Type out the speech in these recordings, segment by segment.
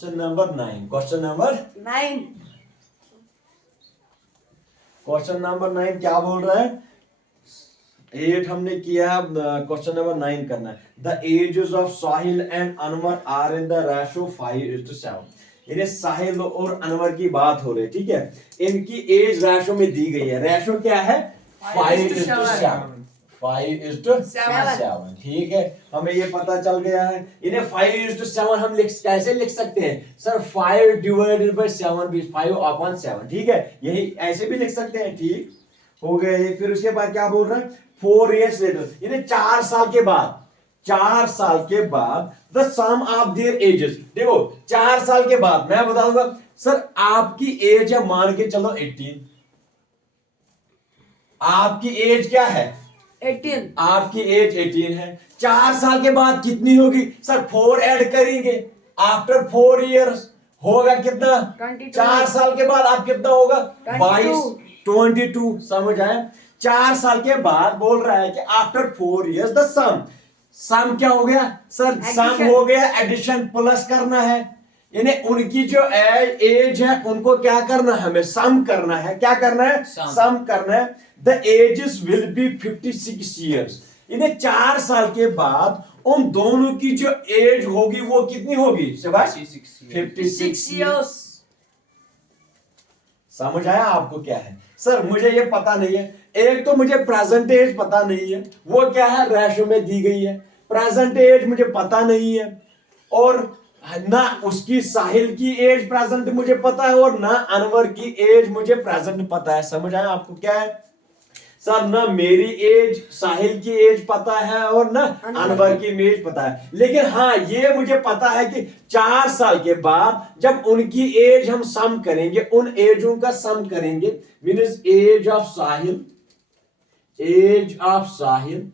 Question number 9 क्या बोल रहा है? 8 हमने किया, क्वेश्चन नंबर 9 करना है। The ages of Sahil and Anwar are in the ratio 5:7। यानी साहिल और अनवर की बात हो रही है, ठीक है। इनकी एज रेशो में दी गई है। रेशो क्या है? 5:7। 5:7, ठीक है। हमें ये पता चल गया है। इन्हें 5:7 हम कैसे लिख सकते हैं सर? 5 डिवाइडेड बाय 7, 5/7, ठीक है। यही ऐसे भी लिख सकते हैं, ठीक हो गया ये। फिर उसके बाद क्या बोल रहा है? 4 years later, यानी 4 साल के बाद, 4 साल के बाद the sum of their ages. देखो 4 साल के बाद मैं बताऊंगा सर आपकी एज है, मान के चलो 18। आपकी एज क्या है? 18। आपकी एज 18 है। 4 साल के बाद कितनी होगी सर? 4 ऐड करेंगे। आफ्टर 4 years होगा कितना? 22। 4 साल के बाद आप कितना होगा? 22। समझ आया? 4 साल के बाद बोल रहा है कि आफ्टर 4 years द सम क्या हो गया सर? सम हो गया एडिशन, प्लस करना है। यानी उनकी जो एज है उनको क्या करना है? हमें सम करना है। क्या करना है? सम करना है। The ages will be 56 years। यानी 4 साल के बाद उन दोनों की जो एज होगी वो कितनी होगी? 56 years। समझ आया आपको क्या है? सर मुझे ये पता नहीं है। एक तो मुझे प्रेजेंट एज पता नहीं है, वो क्या है? रेशो में दी गई है। प्रेजेंट एज मुझे पता नहीं है, और ना उसकी साहिल की एज प्रेजेंट मुझे पता है, और ना अनवर की एज मुझे प्रेजेंट पता है। समझ आया आपको क्या है? सर ना मेरी एज, साहिल की एज पता है, और ना अनवर की एज पता है। लेकिन हाँ ये मुझे पता है कि 4 साल के बाद जब उनकी एज हम सम करेंगे, उन एजों का सम करेंगे, means age of Sahil, age of Sahil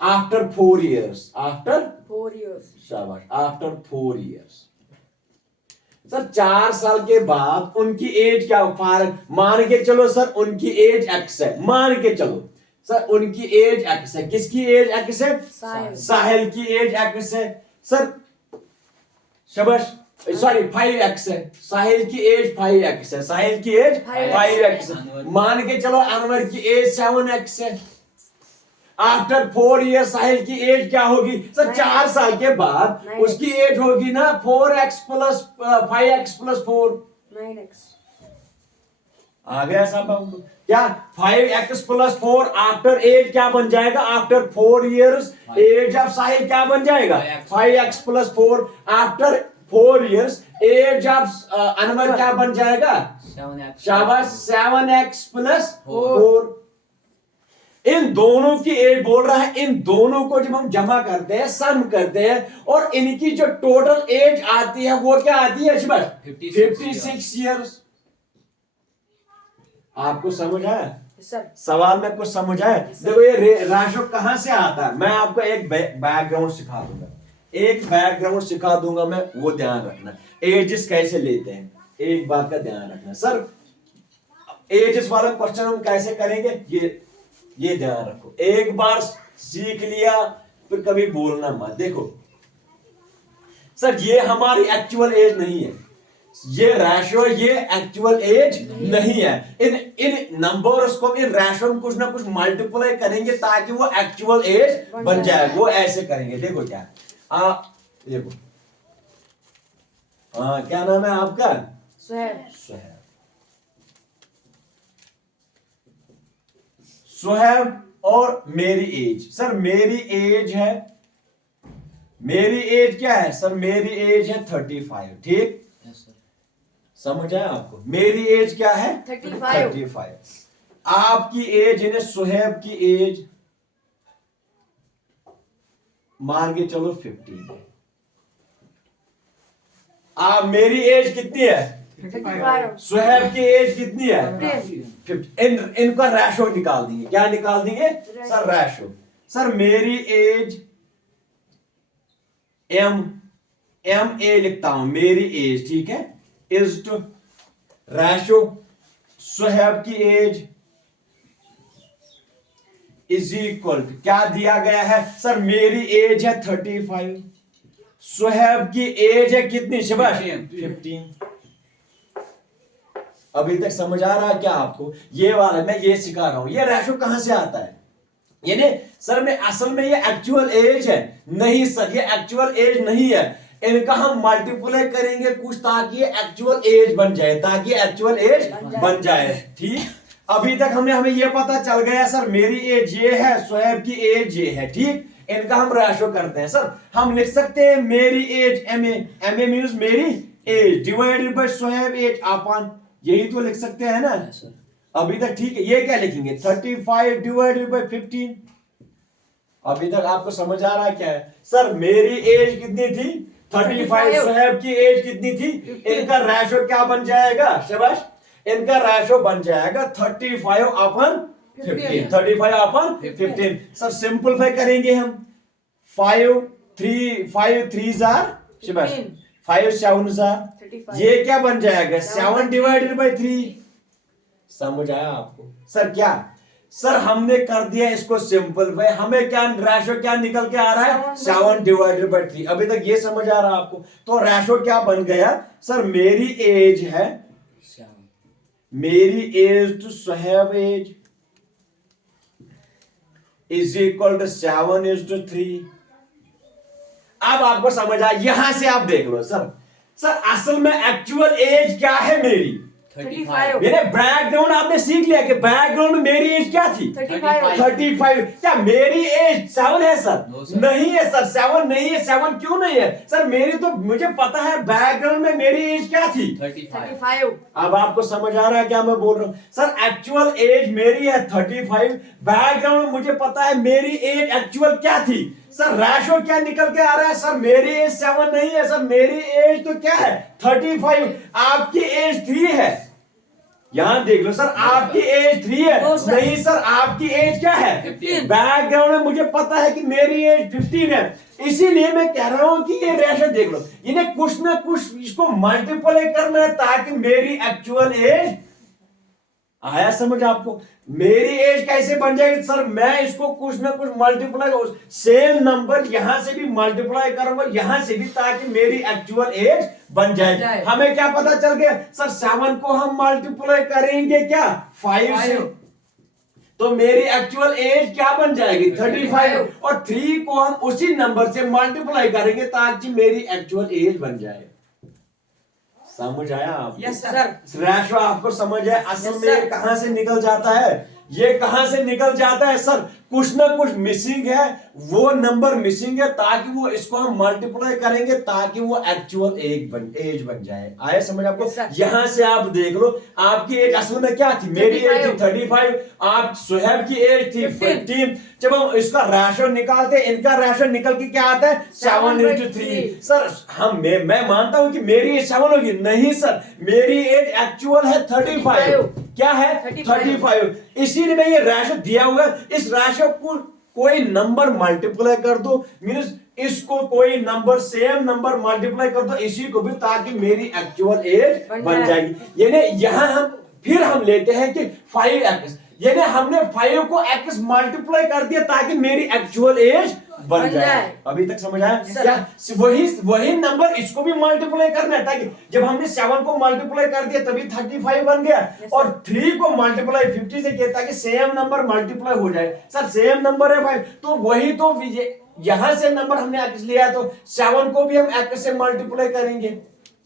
after 4 years, after 4 years। शाबाश, आफ्टर 4 years। सर 4 साल के बाद उनकी एज क्या? मान के चलो सर उनकी एज एक्स है, मान के चलो सर उनकी एज एक्स है। किसकी एज एक्स है? साहिल की एज एक्स है सर। शाबाश, सॉरी 5x है। साहिल की एज 5x है, साहिल की एज 5x है। मान के चलो अनवर की एज 7x है। आफ्टर 4 years साहिल की एज क्या होगी सर? 4 साल के बाद उसकी एज होगी ना 4x plus 5x plus 4, 9x। आ गया सब हमको क्या? 5x प्लस 4 आफ्टर एज क्या बन जाएगा? After 4 years age of Sahil क्या बन जाएगा? 5x plus 4। After 4 years age of Anwar क्या बन जाएगा? शाबाश, 7x प्लस 4। इन दोनों की एज बोल रहा है, इन दोनों को जब हम जमा करते हैं, सम करते हैं, और इनकी जो टोटल एज आती है वो क्या आती है? 56 years। आपको समझ आया? सवाल में कुछ समझ आया? देखो ये रेशो कहां से आता है, मैं आपको एक बैकग्राउंड सिखा दूंगा, एक बैकग्राउंड सिखा दूंगा मैं, वो ध्यान रखना। एजेस कैसे लेते हैं, एक बात का ध्यान रखना। सर एजेस वाला क्वेश्चन हम कैसे करेंगे, ये ध्यान रखो। एक बार सीख लिया फिर कभी बोलना मत। देखो सर ये हमारी एक्चुअल एज नहीं है, ये रेशो, ये एक्चुअल एज नहीं है। इन नंबर्स को, इन रेशो में कुछ ना कुछ मल्टीप्लाई करेंगे ताकि वो एक्चुअल एज बन जाए। वो ऐसे करेंगे। देखो क्या, देखो क्या नाम है आपका? सुहैब। सुहैब और मेरी एज, सर मेरी एज है, मेरी एज क्या है सर? मेरी एज है 35, ठीक? समझ आया आपको? मेरी एज क्या है? 35। आपकी एज, यानी सुहैब की एज मान के चलो 15 है। आप मेरी एज कितनी है? 35। सुहैब की एज कितनी है? 50। इनका रेशो निकाल देंगे। क्या निकाल देंगे सर? रेशो। सर मेरी एज एम ए लिखता हूं, मेरी एज, ठीक है, इज टू रेशो सुहैब की एज इज इक्वल टू क्या दिया गया है सर? मेरी एज है 35, सुहेब की एज है कितनी शिबाश? 15। 15। अभी तक समझ आ रहा है क्या आपको? ये वाला मैं ये सिखा रहा हूं, ये रेशो कहां से आता है? यानी सर में असल में ये एक्चुअल एज है? नहीं सर, ये एक्चुअल एज नहीं है। इनका हम मल्टीप्लाई करेंगे कुछ ताकि ये एक्चुअल एज बन जाए, ताकि एक्चुअल एज बन जाए। ठीक, अभी तक हमें ये पता चल गया सर मेरी एज ये है, सुहेब की एज ये है। ठीक, इनका हम रेशो करते हैं। सर हम लिख सकते हैं मेरी एज एम ए मीन्स मेरी age divided by Suhaib age upon, यही तो लिख सकते हैं ना अभी तक। ठीक है, ये क्या लिखेंगे? 35 डिवाइडेड बाय 15। अभी तक आपको समझ आ रहा है क्या है? सर मेरी एज कितनी थी? 35। सुहेब की एज कितनी थी? इनका रेशो क्या बन जाएगा? शाबाश, इनका रेशो बन जाएगा 35 अपॉन 15। 35 अपॉन 15। सर सिंपलीफाई करेंगे हम। 5 3 जार शाबाश, 5 7 जार, ये क्या बन जाएगा? 7 डिवाइडेड बाय 3। समझ आया आपको? सर क्या सर हमने कर दिया इसको सिंपल। हमें क्या रेशो क्या निकल के आ रहा है? 7 डिवाइडेड बाय 3। अभी तक ये समझ आ रहा है आपको? तो रेशो क्या बन गया? सर मेरी एज है, मेरी age to Suhaib age is equal to 7:3। अब आपको समझ आया? यहां से आप देख लो सर, सर असल में एक्चुअल एज क्या है मेरी? 35। यानी बैकग्राउंड आपने सीख लिया कि बैकग्राउंड में मेरी एज क्या थी? 35। क्या मेरी एज 7 है सर? No, sir. नहीं है सर, 7 नहीं है। 7 क्यों नहीं है सर? मेरी तो मुझे पता है बैकग्राउंड में मेरी एज क्या थी? 35। अब आपको समझ आ रहा है क्या मैं बोल रहा हूं? सर एक्चुअल एज मेरी है 35, बैकग्राउंड में मुझे पता है मेरी एज एक्चुअल क्या थी। सर रेशो क्या निकल के आ रहा है? सर मेरी एज 7 नहीं है सर, मेरी एज तो क्या है? 35। आपकी एज 3 है। यहां देख लो सर, आपकी एज 3 है। No, sir. नहीं सर, आपकी एज क्या है? 15। बैकग्राउंड में मुझे पता है कि मेरी एज 15 है, इसीलिए मैं कह रहा हूं कि ये रेशो देख लो, इन्हें कुछ ना कुछ इसको मल्टीप्लाई करना है ताकि मेरी एक्चुअल एज आया समझ आपको? मेरी एज कैसे बन जाएगी? सर मैं इसको कुछ ना कुछ मल्टीप्लाई, सेम नंबर यहां से भी मल्टीप्लाई करूंगा यहां से भी, ताकि मेरी एक्चुअल एज बन जाए। हमें क्या पता चल गया? सर 7 को हम मल्टीप्लाई करेंगे क्या? 5 से, तो मेरी एक्चुअल एज क्या बन जाएगी? 35। और 3 को हम उसी नंबर से मल्टीप्लाई करेंगे ताकि मेरी एक्चुअल एज बन जाए। समझ आया आपको? Yes sir. रेशो आपको समझ है? असल में ये कहां से निकल जाता है? ये कहां से निकल जाता है? सर कुछ ना कुछ मिसिंग है, वो नंबर मिसिंग है, ताकि वो इसको हम मल्टीप्लाई करेंगे ताकि वो एक्चुअल एज बन जाए। आया समझ आपको? यहां से आप देख लो, आपकी एज असल में क्या थी? मेरी एज थी 35, आप सुहेब की एज थी 15। जब हम इसका रेशो निकालते हैं, इनका रेशो निकल के क्या आता है? 7:3। सर मैं मानता हूं कि मेरी एज 7 होगी। नहीं सर, मेरी एज एक्चुअल है 35। क्या है? 35। इसीलिए मैं ये रेशो दिया हुआ है, इस रेशो को कोई नंबर मल्टीप्लाई कर दो, मींस इसको कोई नंबर सेम नंबर मल्टीप्लाई कर दो इसी को भी, ताकि मेरी एक्चुअल एज बन जाएगी। यानी यहां हम लेते हैं कि 5x, यानी हमने 5 को x मल्टीप्लाई कर दिया ताकि मेरी एक्चुअल एज बन जाए। अभी तक समझ आया क्या? वही नंबर इसको भी मल्टीप्लाई करना है, ताकि जब हमने 7 को मल्टीप्लाई कर दिया तभी 35 बन गया, और 3 को मल्टीप्लाई 50 से किया ताकि सेम नंबर मल्टीप्लाई हो जाए। सर सेम नंबर है 5, तो वही तो यहां से नंबर हमने x लिया, तो 7 को भी हम x से मल्टीप्लाई करेंगे।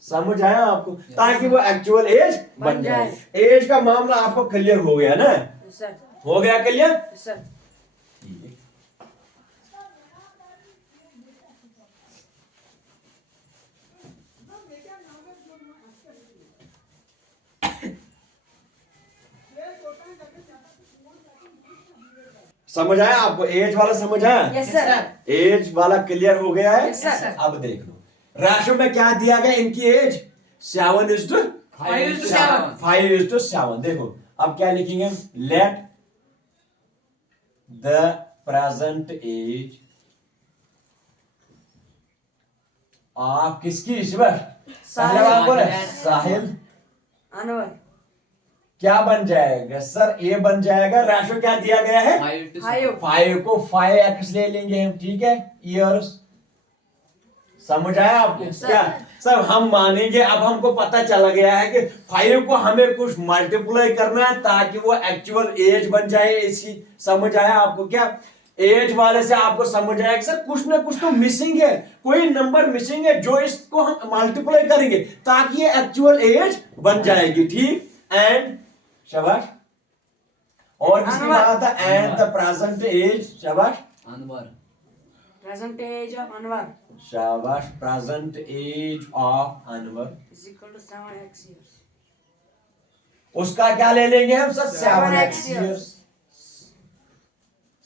समझ आया आपको? ताकि वो एक्चुअल एज बन जाए। एज का मामला आपको क्लियर हो गया ना? हो गया क्लियर? सर समझ आया आपको? एज वाला समझ आया? Yes sir. एज वाला क्लियर हो गया है? Yes sir. अब देख लो रेशो में क्या दिया गया इनकी एज? 5:7। देखो अब क्या लिखेंगे? Let the present age of किसकी? साहिल अनवर क्या बन जाएगा? सर ए बन जाएगा। रेशो क्या दिया गया है? 5 5 को 5x ले लेंगे हम। ठीक है, ईयर्स समझ आया आपको? Yes, sir. क्या सर हम मानेंगे, अब हमको पता चला गया है कि 5 को हमें कुछ मल्टीप्लाई करना है ताकि वो एक्चुअल एज बन जाए इसकी। समझ आया आपको? क्या एज वाले से आपको समझ आया कि सर कुछ ना कुछ तो मिसिंग है, कोई नंबर मिसिंग है जो इसको हम मल्टीप्लाई करेंगे ताकि ये एक्चुअल एज बन जाएगी। ठीक, एंड शाबाश। और किसकी बात था? एंड द प्रेजेंट एज, शाबाश Anwar, Present age of Anwar शाबाश, present age of Anwar, is equal to 7x years. उसका क्या ले लेंगे हम सर? 7x 7x years।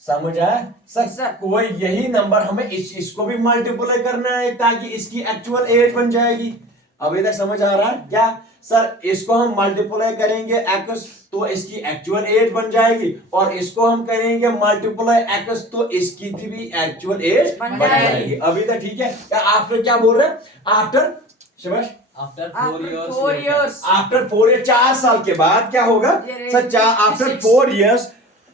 समझ आया सर? Yes, sir. कोई यही नंबर हमें इसको भी मल्टीप्लाई करना है ताकि इसकी एक्चुअल एज बन जाएगी। अभी तक समझ आ रहा है क्या सर? इसको हम मल्टीप्लाई करेंगे x तो इसकी एक्चुअल एज बन जाएगी, और इसको हम करेंगे मल्टीप्लाई x तो इसकी भी एक्चुअल एज बन बन जाएगी। जाएगी। अभी तक ठीक है? आफ्टर क्या बोल रहे हैं? आफ्टर, शाबाश, after After 4 years, 4 years. After 4 year, 4 साल के बाद क्या होगा Their sir? age is after 56.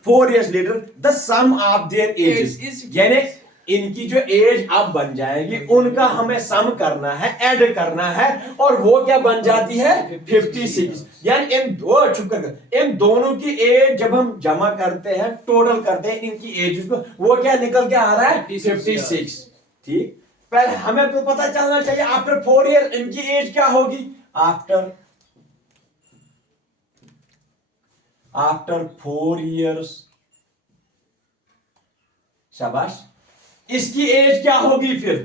4 years later the sum of their ages, Age is यानी इनकी जो एज अब बन जाएगी उनका हमें सम करना है, ऐड करना है, और वो क्या बन जाती है? 56। यानी इन दोनों की एज जब हम जमा करते हैं, टोटल करते हैं इनकी एज को, वो क्या निकल के आ रहा है? 56। ठीक, पहले हमें तो पता चलना चाहिए आफ्टर 4 ईयर इनकी एज क्या होगी। आफ्टर 4 years, शाबाश, इसकी एज क्या होगी फिर?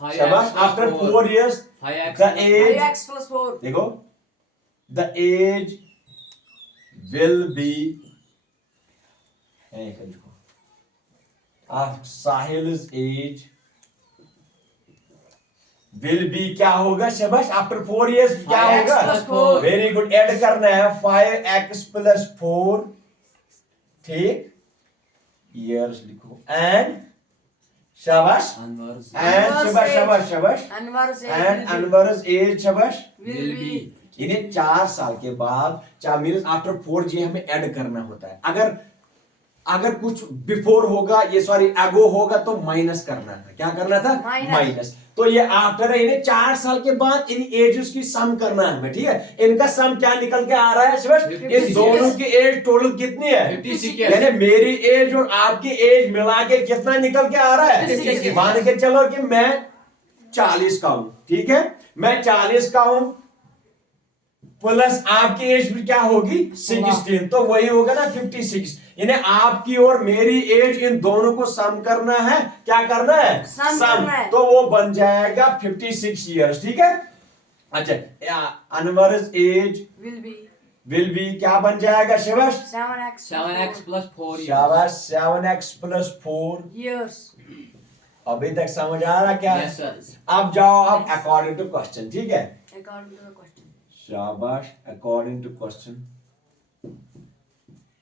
5x शाबाश, plus आफ्टर 4. 4 years 5x the plus age, 5x plus 4. देखो, the age will be, Sahil's age will be क्या होगा? शाबाश, आफ्टर 4 years क्या 5x होगा? plus 4. वेरी गुड, ऐड करना है 5x plus 4, ठीक, years लिखो, एंड शाबाश, Anwar's एंड शाबाश शाबाश शाबाश, Anwar's age and will Anwar's age, शाबाश, will be. इन्हें 4 साल के बाद, 4 मीन्स आफ्टर 4 जी हमें ऐड करना होता है। अगर कुछ बिफोर होगा, ये सॉरी एगो होगा तो माइनस करना था। क्या करना था? Minus. माइनस। तो ये आफ्टर है, इन्हें 4 साल के बाद इन एजेस की सम करना है हमें। ठीक है, इनका सम क्या निकल के आ रहा है? शिवश, इन 56 दोनों की एज टोटल कितनी है? 56 यानी मेरी एज और आपकी एज मिला के कितना निकल के आ रहा है? 56। मान के चलो कि मैं 40 का हूं, ठीक है, मैं 40 का हूं, प्लस आपकी एज भी क्या होगी? 16, तो वही होगा ना 56। यानी आपकी और मेरी एज इन दोनों को सम करना है। क्या करना है? सम करना है। तो वो बन जाएगा 56 years। ठीक है, अच्छा, अनवर's एज will be क्या बन जाएगा? शिवश, 7x 7x plus 4 years. शाबाश, 7x plus 4। years. अभी तक समझ आ रहा क्या? Yes, sir. अब जाओ आप अकॉर्डिंग टू क्वेश्चन। ठीक है, According to the question. शाबाश, अकॉर्डिंग टू क्वेश्चन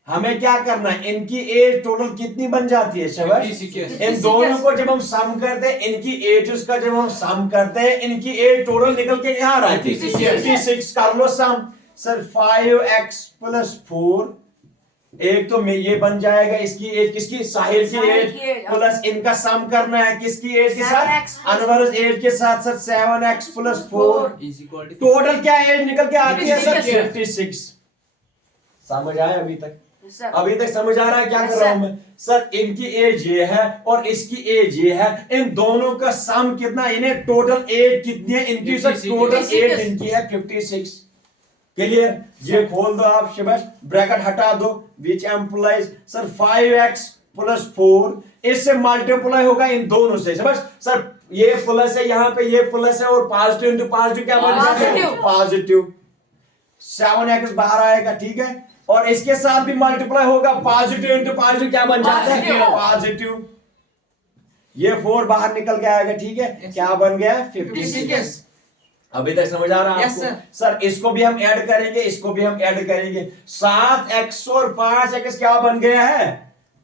हमें क्या करना है? इनकी एज टोटल कितनी बन जाती है? शाबाश, 56. इन दोनों को जब हम सम करते हैं, इनकी एजेस का जब हम सम करते हैं, इनकी एज टोटल निकल के क्या आ रहा है? 56। कर लो सम सर, 5x plus 4, एक तो ये बन जाएगा इसकी एज, किसकी? साहिल की साहिल एज, की एज, प्लस इनका सम करना है किसकी एज के 7x साथ? अनवर's एज के साथ sir 7x plus 4, Is equal to total क्या एज निकल के आती है सर? 56। 56। समझ आया अभी तक? Yes, sir. अभी तक समझ आ रहा है क्या Yes, कर रहा हूं sir. मैं? सर इनकी एज ये है और इसकी एज ये है, इन दोनों का सम कितना? इन्हें टोटल एज कितनी है इनकी? सर 56। Total age 56। इनकी है 56। क्लियर? ये खोल दो आप, शिवश, ब्रैकेट हटा दो, which implies sir 5x plus 4, इससे मल्टीप्लाई होगा इन दोनों से। शिवश सर, ये प्लस है, यहाँ पे ये प्लस है, और पॉजिटिव इंटू पॉजिटिव क्या बन जाएगा? Positive। पॉजिटिव। 7x बाहर आएगा, ठीक है, और इसके साथ भी मल्टीप्लाई होगा, पॉजिटिव इंटू पॉजिटिव क्या बन जाता है? Positive। पॉजिटिव। ये 4 बाहर निकल के आएगा, ठीक है, क्या बन गया? 56। अभी तक समझ आ रहा है Yes, आपको? सर इसको भी हम ऐड करेंगे, इसको भी हम ऐड करेंगे। 7x और 5x क्या बन गया है?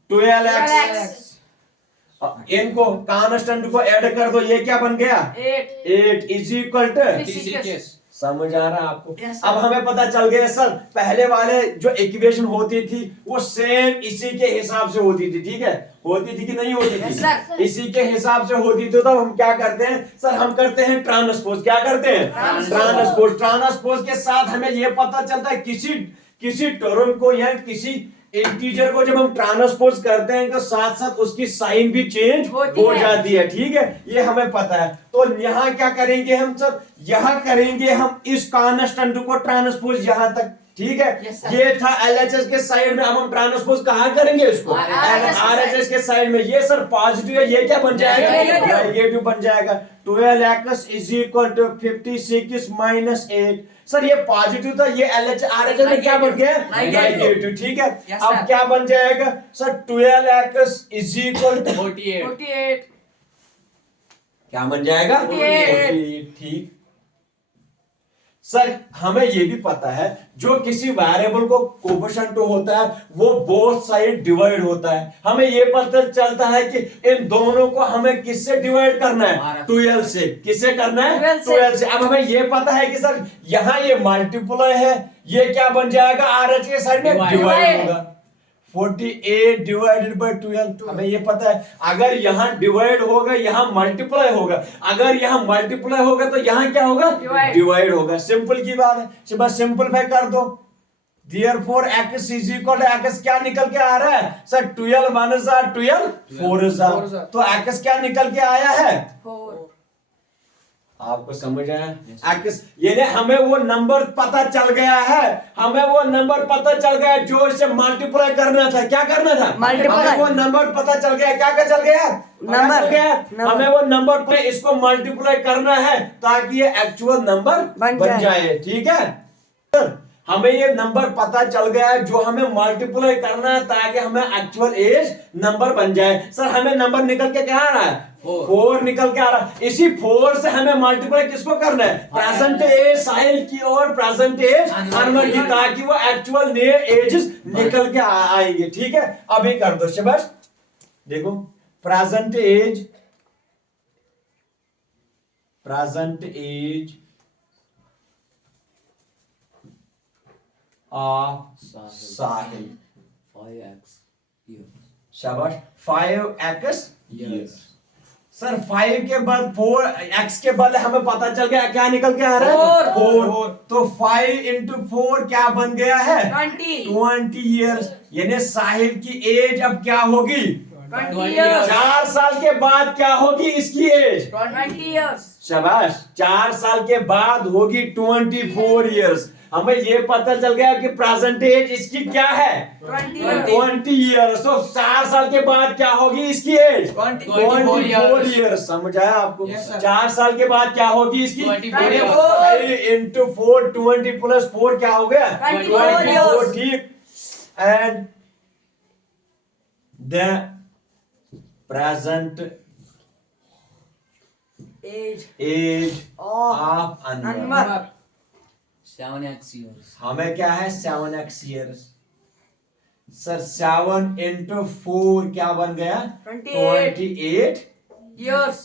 12x। 12x। इनको कांस्टेंट को ऐड कर दो, ये क्या बन गया? 8 8 इज इक्वल टू 56. समझ आ रहा है आपको? Yes, sir. अब हमें पता चल गया सर, पहले वाले जो इक्वेशन होती थी वो सेम इसी के हिसाब से होती थी, ठीक है? होती थी कि नहीं होती थी? Yes, sir. इसी के हिसाब से होती थी। तो हम क्या करते हैं सर, हम करते हैं ट्रांसपोज। क्या करते हैं? ट्रांसपोज। ट्रांसपोज के साथ हमें यह पता चलता है किसी टर्म को या किसी इंटीजर को जब हम ट्रांसपोज करते हैं तो साथ साथ उसकी साइन भी चेंज होती हो है। जाती है, ठीक है? ये हमें पता है। तो यहाँ क्या करेंगे हम सर, यहाँ करेंगे हम इस कांस्टेंट को ट्रांसपोज यहाँ तक, ठीक है? Yes, sir. ये था एलएचएस के साइड में, अब हम ट्रांसपोज कहाँ करेंगे इसको? आरएचएस के साइड में। ये सर पॉजिटिव है, ये क्या बन जाएगा? नेगेटिव बन जाएगा। 12x is equal to 56 minus 8। Sir ये पॉजिटिव था, ये एलएचएस आरएचएस में क्या बन गया? नेगेटिव, ठीक है? Yes, अब sir. क्या बन जाएगा sir? 12x is equal to 48. 48. क्या बन जाएगा? 48. ठीक। सर हमें ये भी पता है जो किसी वेरिएबल को कोफिशिएंट होता है वो बोथ साइड डिवाइड होता है। हमें ये पता चलता है कि इन दोनों को हमें किससे डिवाइड करना है? 12 से। किससे करना है? 12 से। अब हमें ये पता है कि सर यहाँ ये मल्टीप्लाई है, ये क्या बन जाएगा? आरएच के साइड में डिवाइड होगा। 48 डिवाइडेड बाय 12, हमें ये पता है। अगर यहाँ डिवाइड होगा, यहाँ मल्टीप्लाई होगा। अगर यहाँ मल्टीप्लाई होगा तो यहाँ क्या होगा? डिवाइड होगा। सिंपल की बात है, बस सिंपलीफाई कर दो। Therefore x is equal to x क्या निकल के आ रहा है सर? 12 1 is 12, 4 is 4। तो x क्या निकल के आया है? 4. आपको समझ आया? x यानी हमें वो नंबर पता चल गया है, हमें वो नंबर पता चल गया जो इसे मल्टीप्लाई करना था। क्या करना था? Multiply. हमें वो नंबर पता चल गया। क्या क्या चल गया? नंबर। चल गया। नंबर। हमें वो नंबर पे इसको मल्टीप्लाई करना है ताकि ये एक्चुअल नंबर बन जाए, ठीक है? हमें ये नंबर पता चल गया है जो हमें मल्टीप्लाई करना है ताकि हमें एक्चुअल एज नंबर बन जाए। सर हमें नंबर निकल के क्या आ रहा है? 4 निकल के आ रहा है। इसी 4 से हमें मल्टीप्लाई किसको करना है? प्रेजेंट एज साहिल की और प्रेजेंट एज अनवर की, ताकि वो एक्चुअल एजेस निकल के आएंगे, ठीक है? अभी कर दो शाबाश। देखो प्रेजेंट एज साहिल 5x years. शाबाश। 5x Years. सर 5 के बाद 4x के बाद हमें पता चल गया क्या निकल के आ रहा है? 4। तो 5 into 4 क्या बन गया है? 20 years। यानी साहिल की एज अब क्या होगी? 20 years. 4 साल के बाद क्या होगी इसकी एज? 20 years. शाबाश। 4 साल के बाद होगी 24 years। हमें ये पता चल गया कि प्रेजेंट एज इसकी क्या है? 20 years। तो 4 साल के बाद क्या होगी इसकी एज? 24 years। समझ आया आपको? Yes, sir. 4 साल के बाद क्या होगी इसकी? 24 5 into 4, 20 plus 4 क्या हो गया? 24 years. ठीक। And the present age of Anwar। 7x years. हमें क्या है? 7x years। सर 7 into 4 क्या बन गया? 28 years.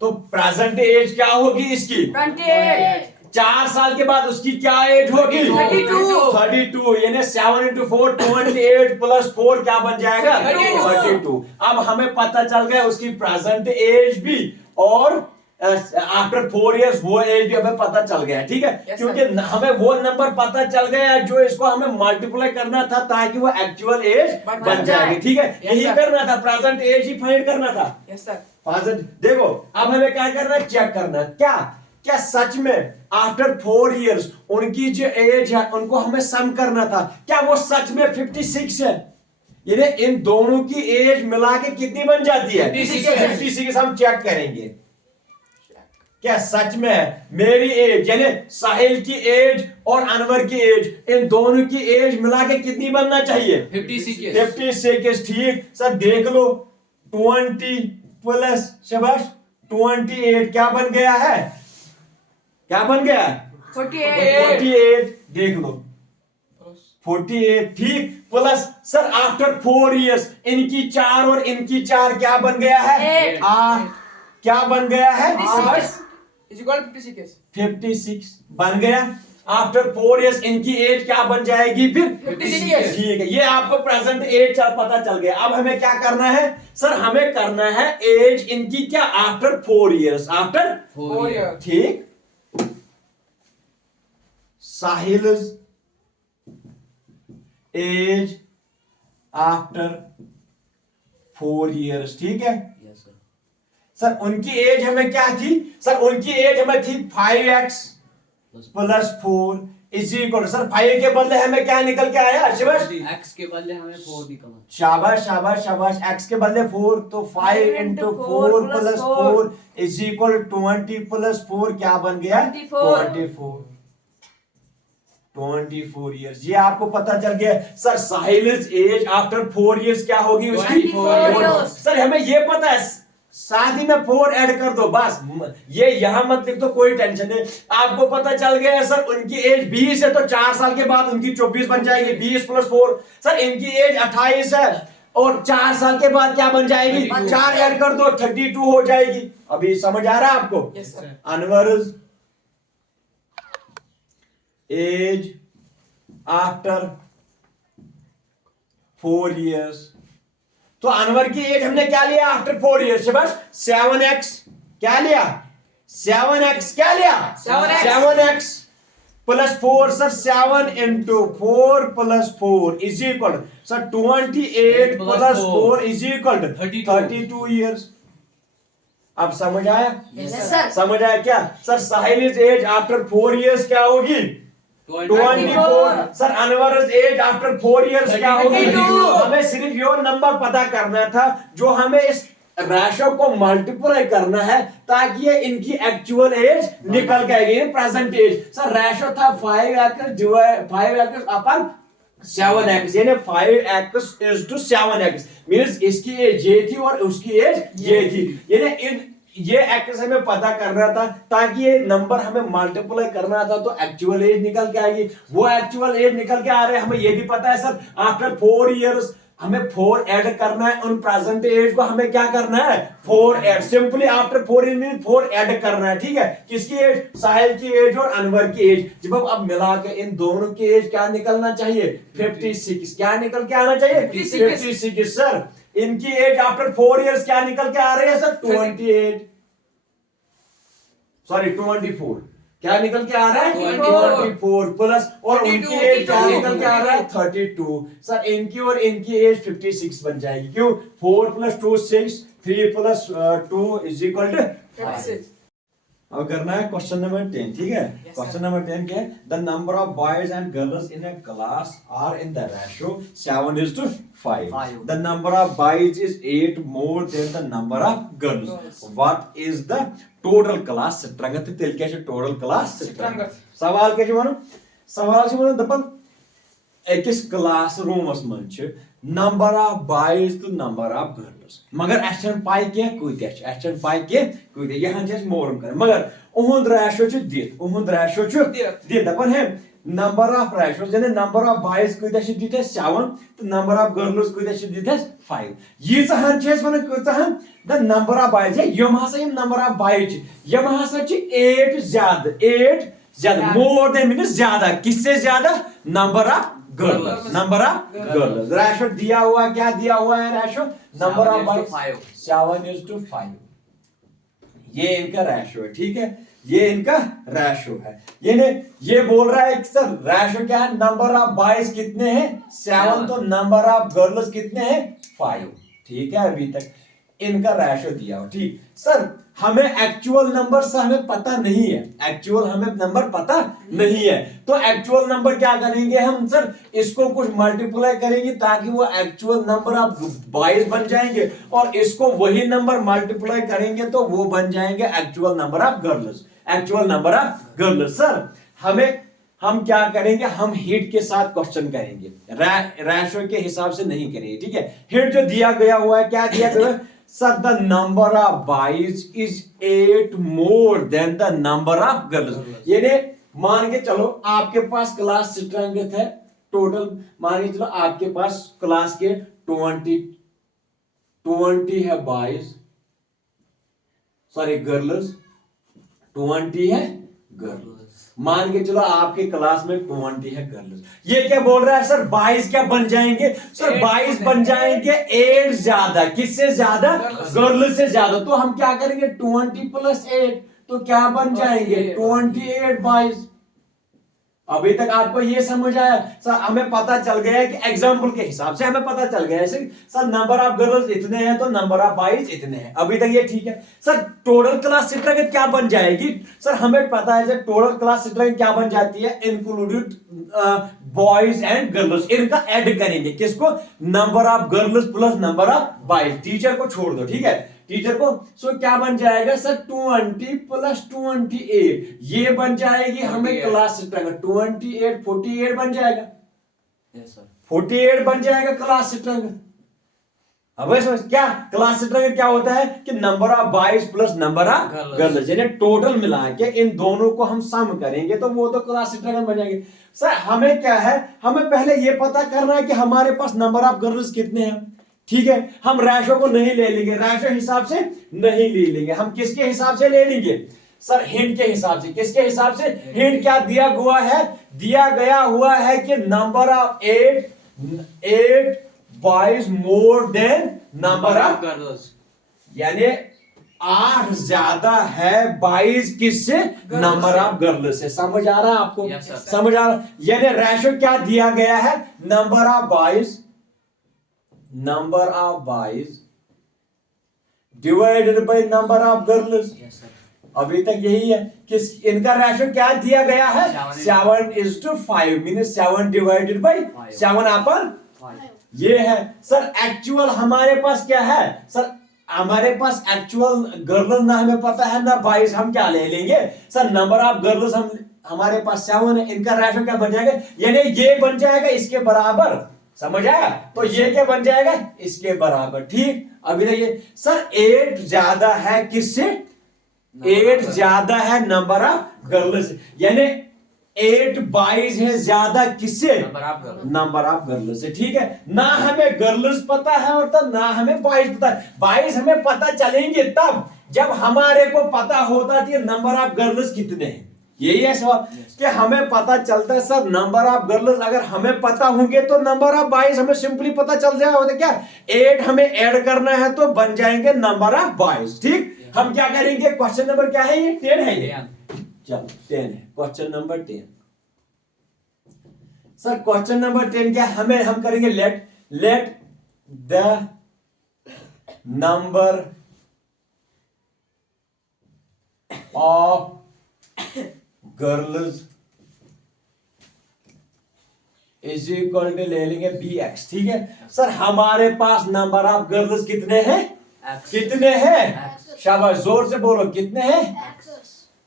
तो प्रेजेंट एज क्या होगी इसकी? 28. 4 साल के बाद उसकी क्या एज होगी? 32। यानी 7 into 4 28 plus 4 क्या बन जाएगा? 32। अब हमें पता चल गया उसकी प्रेजेंट एज भी और आफ्टर 4 years वो एज भी हमें पता चल गया, ठीक है? Yes, क्योंकि हमें वो नंबर पता चल गया जो इसको हमें मल्टीप्लाई करना था ताकि वो एक्चुअल एज बन जाएगी, ठीक है? Yes, यही sir. करना था, प्रेजेंट एज ही फाइंड करना था। Yes, sir. प्रेजेंट देखो अब हमें क्या करना है? चेक करना है क्या सच में आफ्टर 4 years उनकी जो एज है उनको हमें सम करना था, क्या वो सच में 56 है? यानी इन दोनों की एज मिला के कितनी बन जाती है? 56। हम चेक करेंगे क्या सच में मेरी एज यानी साहिल की एज और अनवर की एज इन दोनों की एज मिला के कितनी बनना चाहिए? 56। ठीक सर देख लो 20 प्लस शाबाश 28 क्या बन गया है? क्या बन गया? 48। देख लो 48 ठीक प्लस सर आफ्टर 4 years इनकी 4 और इनकी 4 क्या बन गया है? 8। क्या बन गया है? is equal to 56. 56 बन गया। आफ्टर 4 इयर्स इनकी एज क्या बन जाएगी फिर 56। ठीक है, ये आपको प्रेजेंट एज पता चल गया। अब हमें क्या करना है सर, हमें करना है एज इनकी क्या आफ्टर 4 इयर्स, आफ्टर 4 years. ठीक। साहिल एज आफ्टर 4 इयर्स, ठीक है Yes, sir. सर। उनकी एज हमें क्या थी सर, उनकी एज हमें थी 5x plus 4 is equal, sir 5 के बदले हमें क्या निकल के आया शिवाश? X के बदले हमें 4 निकला। शाबाश शाबाश शाबाश। x के बदले 4, तो 5 into 4 plus 4 is equal 20 plus 4 क्या बन गया? 24। 24 इयर्स। ये आपको पता चल गया sir. Sahil age after 4 years क्या होगी उसकी? 24 years। सर हमें ये पता है, साथ ही में 4 ऐड कर दो बस, ये यहां मत लिख दो, कोई टेंशन नहीं। आपको पता चल गया सर उनकी एज 20 है, तो 4 साल के बाद उनकी 24 बन जाएगी। 20 प्लस 4 सर इनकी एज 28 है, और 4 साल के बाद क्या बन जाएगी? 4 ऐड कर दो 32 हो जाएगी। अभी समझ आ रहा है आपको? Yes, sir. Anwar age after 4 years, तो अनवर की एज हमने क्या लिया आफ्टर 4 इयर्स? बस 7x क्या लिया? 7x क्या लिया? 7x 7x प्लस 4 सर। 7 into 4 plus 4 is equal sir 28 plus 4 is equal 32 years. अब समझ आया? Yes, sir. समझ आया क्या sir? Sahil age after 4 years क्या होगी? 24 sir. Anwar age after 4 years क्या होगी? 32। हमें सिर्फ यो नंबर पता करना था जो हमें इस रेशो को मल्टीप्लाई करना है, ताकि ये इनकी एक्चुअल एज निकल के आएगी, प्रेजेंट एज। सर रेशो था 5x अपन 7x, यानी 5x is to 7x means इसकी एज ये थी और उसकी एज ये थी, यानी ये एक्स हमें पता करना था, ताकि ये नंबर हमें मल्टीप्लाई करना था, तो एक्चुअल एज निकल के आएगी। वो एक्चुअल एज निकल के आ रहे हैं। हमें ये भी पता है सर आफ्टर 4 इयर्स हमें 4 ऐड करना है, उन प्रेजेंट एज को हमें क्या करना है? 4 add. Simply after 4 mean 4 add करना है, ठीक है। किसकी एज? साहिल की एज और अनवर की एज। जब अब मिला के इन दोनों की एज क्या निकलना चाहिए? 56। क्या निकल के आना चाहिए? 56 सर। इनकी एज आफ्टर 4 इयर्स क्या निकल के आ रही है सर? 24 क्या निकल के आ रहा है? 24 प्लस, और उनकी एज क्या निकल के आ रहा है? 32 सर। इनकी और इनकी एज 56 बन जाएगी। क्यों? 4 plus 2 6, 3 plus 2 is equal to 56. अब करना है क्वेश्चन नंबर 10, ठीक है। Yes, क्वेश्चन नंबर 10 क्या है? The number of boys and girls in a class are in the ratio 7:5. The number of boys is 8 more than the number of girls. What is the total class strength? Tell क्या total class strength? सवाल क्या वनो? सवाल छ वनो दपन अकिस class रूमस मन छ number of boys तो नंबर ऑफ गर्ल्स, मगर असन पाई के कूत्या छ, असन पाई के कूत्या, यहां छ मोरम कर, मगर उहुंद रेशियो छ दित, उहुंद रेशियो छ दित। दपन है नंबर ऑफ रेशियो यानी नंबर ऑफ बॉयज कूत्या छ दित 7, तो नंबर ऑफ गर्ल्स कूत्या छ दित 5। ये हन छ वन कूतहन द नंबर ऑफ बॉयज है, यम हसा यम नंबर ऑफ बॉयज छ, यम हसा छ 8 ज्यादा, 8 ज्यादा, मोर देन मींस ज्यादा। किससे ज्यादा? Number of girls, number of girls. Ratio दिया हुआ, क्या दिया हुआ है रेशो? Number of boys 7:5। ये इनका रेशो है, ठीक है, ये इनका रेशो है। ये बोल रहा है कि सर रेशो क्या है? नंबर ऑफ बॉयज कितने हैं? 7, तो नंबर ऑफ गर्ल्स कितने हैं? 5, ठीक है। अभी तक इनका रेशो दिया हो, ठीक। सर हमें एक्चुअल नंबर से हमें पता नहीं है, एक्चुअल हमें नंबर पता नहीं है, तो एक्चुअल नंबर क्या करेंगे हम सर? इसको कुछ मल्टीप्लाई करेंगे ताकि वो एक्चुअल नंबर ऑफ बॉयज बन जाएंगे, और इसको वही नंबर मल्टीप्लाई करेंगे तो वो बन जाएंगे actual number of girls, actual number of girls. Sir हम क्या करेंगे? हम हिट के साथ क्वेश्चन करेंगे, रेशो के हिसाब से नहीं करेंगे, ठीक है। हिट जो दिया गया हुआ है, क्या दिया गया है? Sir, the number of boys is 8 more than the number of girls. यानी मान के चलो आपके पास क्लास स्ट्रेंथ है टोटल, मान के चलो आपके पास क्लास के 20 है बॉयज, सॉरी गर्ल्स, 20 है गर्ल्स। मान के चलो आपके क्लास में 20 है गर्ल्स। ये क्या बोल रहा है सर? 22 क्या बन जाएंगे सर? 22 बन जाएंगे 8 ज्यादा, किससे ज्यादा? गर्ल्स से ज्यादा। तो हम क्या करेंगे? 20 + 8 तो क्या बन जाएंगे? 28 22। अभी तक आपको ये समझ आया सर? हमें पता चल गया है कि एग्जाम्पल के हिसाब से हमें पता चल गया है सर नंबर ऑफ गर्ल्स इतने हैं तो नंबर ऑफ बॉयज इतने हैं। अभी तक ये ठीक है सर। टोटल क्लास स्ट्रक्चर क्या बन जाएगी सर? हमें पता है सर टोटल क्लास स्ट्रक्चर क्या बन जाती है? इंक्लूडेड बॉयज एंड गर्ल्स, इनका ऐड करेंगे। किसको? Number of girls plus number of boys. Teacher को छोड़ दो, ठीक है, टीचर को। सो क्या बन जाएगा सर? 20 + 28 ये बन जाएगी हमें क्लास स्ट्रक्चर। 28 48 बन जाएगा। Yes sir. 48 बन जाएगा क्लास स्ट्रक्चर। अब समझ क्या क्लास स्ट्रक्चर क्या होता है कि number of boys plus number of girls, यानी टोटल मिला के इन दोनों को हम सम करेंगे तो वो तो क्लास स्ट्रक्चर बन जाएंगे। सर हमें क्या है? हमें पहले ये पता करना है कि हमारे पास नंबर ऑफ गर्ल्स कितने हैं, ठीक है। हम रैशो को नहीं ले लेंगे, रैशो हिसाब से नहीं ले लेंगे। हम किसके हिसाब से ले लेंगे सर? हिंट के हिसाब से। किसके हिसाब से? हिंट क्या दिया हुआ है? दिया गया हुआ है कि number of 8 boys more than number of girls, यानी 8 ज्यादा है बॉयज किससे? नंबर ऑफ गर्ल्स से। समझ आ रहा है आपको? Yes, sir. समझ आ रहा है? यानी रैशो क्या दिया गया है? Number of boys divided by number of girls. Yes sir. अभी तक यही है कि इनका रेशो क्या दिया गया है? 7:5 मीन 7 डिवाइडेड बाय 7/5 ये है सर। एक्चुअल हमारे पास क्या है सर? हमारे पास एक्चुअल गर्ल्स ना हमें पता है ना बॉयज। हम क्या ले लेंगे सर? नंबर ऑफ गर्ल्स हमारे पास 7 है। इनका रेशो क्या बन जाएगा? यानी ये बन जाएगा इसके बराबर। समझ आया? तो ये क्या बन जाएगा? इसके बराबर, ठीक। अभी देखिए सर 8 ज्यादा है किससे? 8 ज्यादा है नंबर ऑफ गर्ल्स, यानी 8 बॉयज है ज्यादा किससे? नंबर ऑफ गर्ल्स से, ठीक है। ना हमें गर्ल्स पता है और तब ना हमें बॉयज पता है। बॉयज हमें पता चलेंगे तब जब हमारे को पता होता कि नंबर ऑफ गर्ल्स कितने हैं। यही है सवाल कि हमें पता चलता है सर नंबर ऑफ गर्ल्स अगर हमें पता होंगे तो नंबर ऑफ बॉयज हमें सिंपली पता चल जाएगा। क्या 8 हमें ऐड करना है तो बन जाएंगे नंबर ऑफ बॉयज, ठीक। हम क्या करेंगे? क्वेश्चन नंबर क्या है? ये 10 है ये। चलो 10 है question number 10। Sir question number 10 क्या? हम करेंगे let the number of girls is equal to ले लेंगे bx, ठीक है। सर हमारे पास नंबर ऑफ गर्ल्स कितने हैं? कितने हैं? शाबाश, जोर से बोलो, कितने हैं?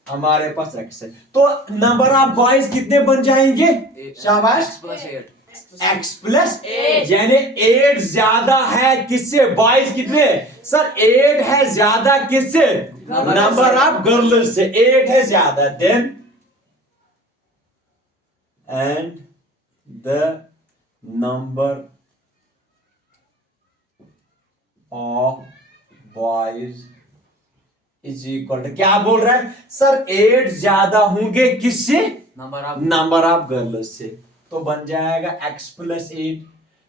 हमारे पास x है। तो नंबर ऑफ बॉयज कितने बन जाएंगे? शाबाश, x + 8 यानी 8 ज्यादा है किससे? बॉयज कितने? सर 8 है ज्यादा किससे? नंबर ऑफ गर्ल्स से 8 है ज्यादा। Then and the number of boys is equal to, क्या बोल रहा है सर? 8 ज्यादा होंगे किससे? नंबर ऑफ गर्ल्स से। तो बन जाएगा x + 8।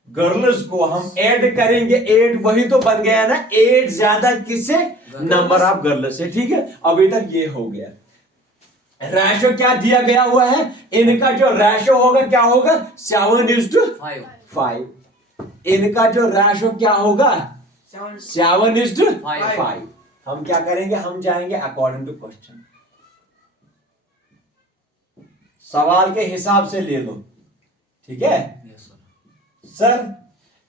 गर्ल्स को हम ऐड करेंगे 8, वही तो बन गया ना। 8 ज्यादा किससे? नंबर ऑफ गर्ल्स से, ठीक है। अभी तक ये हो गया। रेशो क्या दिया गया हुआ है? इनका जो रेशो होगा क्या होगा? 7:5। इनका जो रेशो क्या होगा? 7:5। हम क्या करेंगे? हम जाएंगे अकॉर्डिंग टू क्वेश्चन, सवाल के हिसाब से ले लो, ठीक है। सर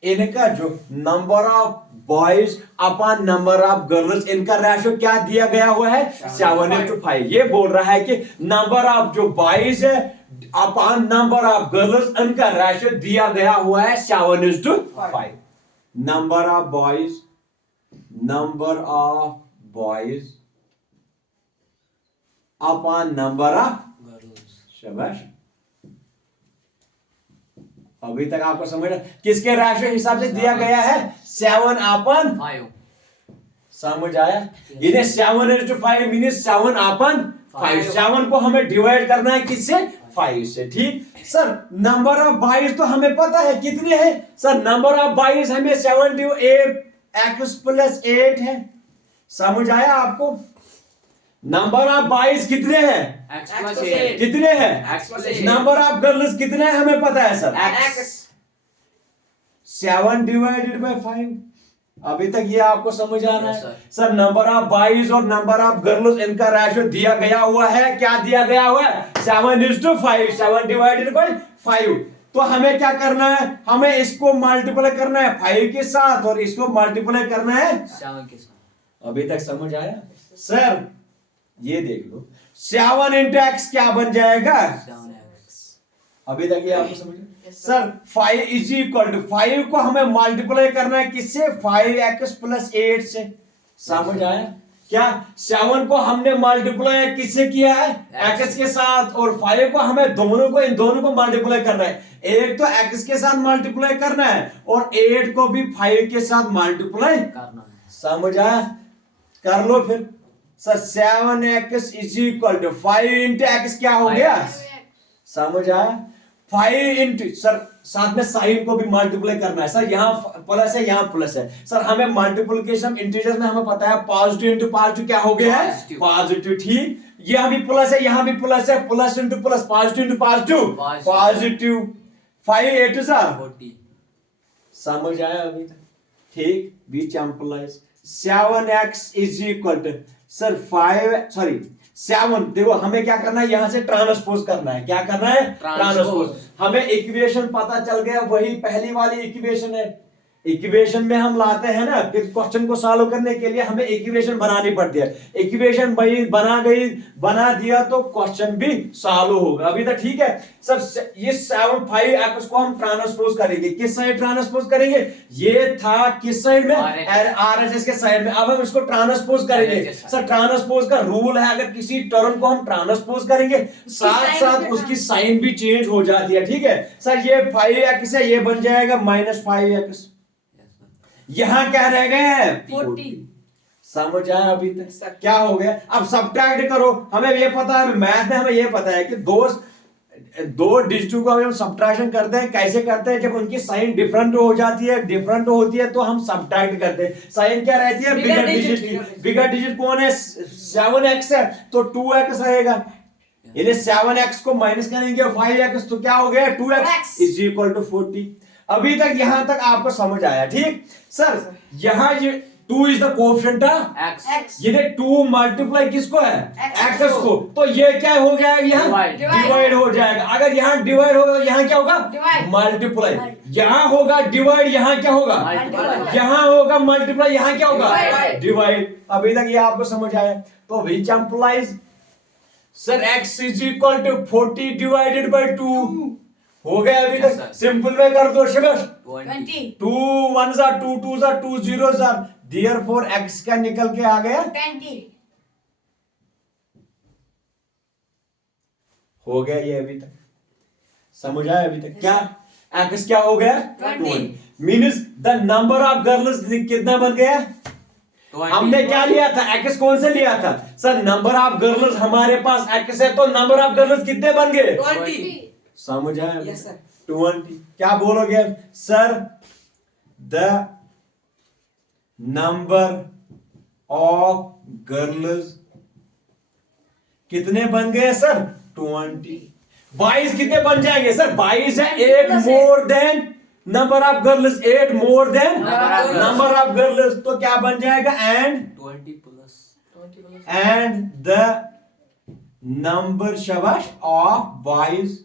इनका जो number of boys upon number of girls, इनका रेशो क्या दिया गया हुआ है? 7:5। ये बोल रहा है कि नंबर ऑफ जो बॉयज है अपॉन नंबर ऑफ गर्ल्स, इनका रेशो दिया गया हुआ है 7:5। Number of boys upon number of girls. शाबाश, अभी तक आपको समझ किसके रेशो हिसाब से दिया गया है? 7/5। समझ आया? ये 7:5 मीन 7/5 5। 7 को हमें डिवाइड करना है किससे? 5 से। ठीक सर, नंबर ऑफ बाइज तो हमें पता है कितने हैं सर? नंबर ऑफ बाइज हमें 78 x प्लस 8 है। समझ आया आपको? नंबर ऑफ बाइज कितने हैं? x plus 8 कितने हैं? x plus 8 number of girls कितने हैं हमें पता है सर? x 7 divided by 5। अभी तक ये आपको समझ आ रहा Yes, है? sir. Sir number of boys और नंबर ऑफ गर्ल्स इनका रेशियो दिया गया हुआ है। क्या दिया गया हुआ है? 7:5। 7 डिवाइडेड बाय 5। तो हमें क्या करना है? हमें इसको मल्टीप्लाई करना है 5 के साथ और इसको मल्टीप्लाई करना है। 7 के साथ। अभी तक समझ आया? सर ये देख लो, 7 इंटू एक्स क्या बन जाएगा? 7x अभी तक ये आपको समझ आया? सर 5 इज इक्वल टू 5 को हमें मल्टीप्लाई करना है किससे? 5x प्लस 8 से। समझ आया क्या? 7 को हमने मल्टीप्लाई किससे किया है? x के साथ, और 5 को हमें दोनों को, इन दोनों को मल्टीप्लाई करना है। एक तो x के साथ मल्टीप्लाई करना है और 8 को भी 5 के साथ मल्टीप्लाई करना है। समझ आया? कर लो फिर। Sir 7x is equal to 5 into x क्या हो गया? 5x। समझ आया? 5 इंटू, सर साथ में साइन को भी मल्टीप्लाई करना है। सर यहाँ प्लस है, यहाँ प्लस है। सर हमें मल्टीप्लिकेशन इंटीजर्स में हमें पता है पॉजिटिव इंटू पॉजिटिव क्या हो गया है? Positive। पॉजिटिव। ठीक, यहाँ भी प्लस है, यहाँ भी प्लस है। Plus into plus, positive into positive Positive। Positive. 5 8 sir 40 समझ आया अभी तक? ठीक, which implies 7x is equal to sir 7। देखो हमें क्या करना है? यहां से ट्रांसपोज करना है। क्या करना है? ट्रांसपोज। हमें इक्वेशन पता चल गया, वही पहली वाली इक्वेशन है। इक्वेशन में हम लाते हैं ना, फिर क्वेश्चन को सॉल्व करने के लिए हमें इक्वेशन बनानी पड़ती है। इक्वेशन बना दिया तो क्वेश्चन भी सॉल्व होगा। अभी तक ठीक है सर? ये 7 5x को हम ट्रांसपोज करेंगे। किस साइड ट्रांसपोज करेंगे? ये था किस साइड में? RHS के साइड में। अब हम इसको ट्रांसपोज करेंगे। सर ट्रांसपोज का रूल है, अगर किसी टर्म को हम ट्रांसपोज करेंगे साथ साथ उसकी साइन भी चेंज हो जाती है। ठीक है सर? ये 5x है, ये बन जाएगा -5x। यहां क्या रह गए हैं? 40। समझ आया अभी तक? सर। क्या हो गया? अब सब्ट्रैक्ट करो। हमें ये पता है, मैथ में हमें ये पता है कि दो डिजिटों को हम सब्ट्रैक्शन करते हैं। कैसे करते हैं? जब उनकी साइन डिफरेंट हो जाती है, डिफरेंट होती है तो हम सब्ट्रैक्ट करते हैं। साइन क्या रहती है? बिगर डिजिट की। बिगर डिजिट कौन है? 7x है, तो 2x रहेगा। इन्हें 7x को माइनस करेंगे 5x, तो क्या हो गया? 2x is equal to 40। अभी तक यहां तक आपको समझ आया? ठीक सर, यहां ये 2 इज द कोएफिशिएंट x ये 2 मल्टीप्लाई किसको है? X x को। तो ये क्या हो गया? यहाँ Divide। डिवाइड हो जाएगा। अगर यहाँ डिवाइड होगा, यहाँ क्या होगा? Divide। मल्टीप्लाई। यहाँ होगा डिवाइड, यहाँ क्या होगा? Multiply। यहाँ होगा मल्टीप्लाई, यहाँ क्या होगा? Divide। डिवाइड। अभी तक ये आपको समझ आया? तो which implies sir x is equal to 40 divided by 2 हो गया अभी Yes, तक? sir। सिंपल में कर दो शबाश। 20 2 1s are 2 2s are 2 0s are, therefore x का निकल के आ गया 20। हो गया ये अभी तक? समझ आया अभी तक? क्या x क्या हो गया? 20। Means the number of girls कितना बन गया? 20 हमने क्या लिया था? x कौन से लिया था? सर नंबर ऑफ गर्ल्स हमारे पास x है, तो नंबर ऑफ गर्ल्स कितने बन गए? 20। समझ आया? Yes, sir. 20। क्या बोलोगे sir? The number of girls कितने बन गए सर? 20। 22 कितने बन जाएंगे सर? 22 है 8 more than number of girls, 8 more than number of girls, तो क्या बन जाएगा? And 20 plus 20 plus and the number शबाश of boys.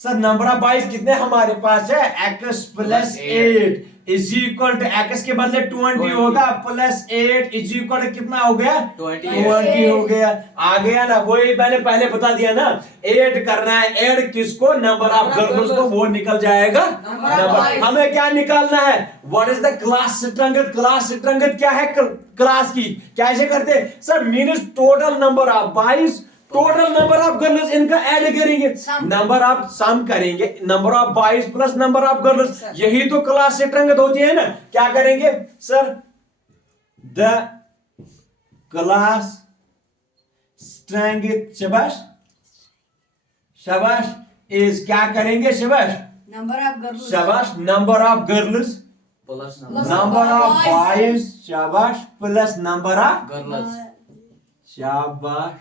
Sir number of boys कितने हमारे पास है? x plus 8 is equal to x के बदले 20 होगा, प्लस 8 इज इक्वल टू कितना हो गया? 20 हो गया। आ गया ना? वही मैंने पहले बता दिया ना, ऐड करना है। ऐड किसको? नंबर ऑफ गर्ल्स को, वो निकल जाएगा नंबर। हमें क्या निकालना है? What is the class strength? Class strength क्या है क्लास की? कैसे करते sir? Means total number of boys, total number of girls, इनका ऐड करेंगे, नंबर ऑफ सम करेंगे, number of boys plus number of girls. यही तो क्लास स्ट्रेंथ होती है ना? क्या करेंगे सर? द क्लास स्ट्रेंथ शाबाश शाबाश इज क्या करेंगे शाबाश Number of girls. शाबाश number of girls Plus number of boys शाबाश प्लस नंबर ऑफ girls. शाबाश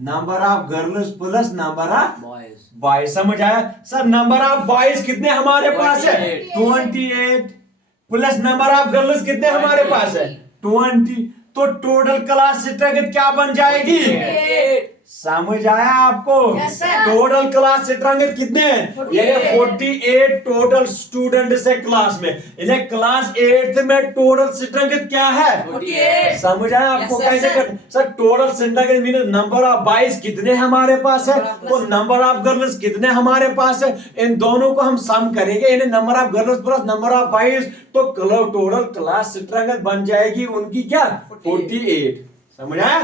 number of girls plus number of Boys. Boys समझ आया सर नंबर ऑफ बॉयज कितने हमारे पास है 28 प्लस नंबर ऑफ गर्ल्स कितने हमारे पास है 20 तो टोटल क्लास स्ट्रेंथ क्या बन जाएगी 48. समझ आया आपको Yes, sir. Total class strength कितने हैं ये 48 टोटल स्टूडेंट है क्लास में इन्हें क्लास 8 में टोटल स्ट्रेंथ क्या है 48. समझ आया आपको Yes, sir, कैसे sir. कर sir total strength mean number of boys कितने हमारे पास है Number of तो नंबर ऑफ गर्ल्स कितने हमारे पास है इन दोनों को हम सम करेंगे इन्हें number of girls plus number of boys तो टोटल क्लास स्ट्रेंथ बन जाएगी उनकी क्या 48 समझ आया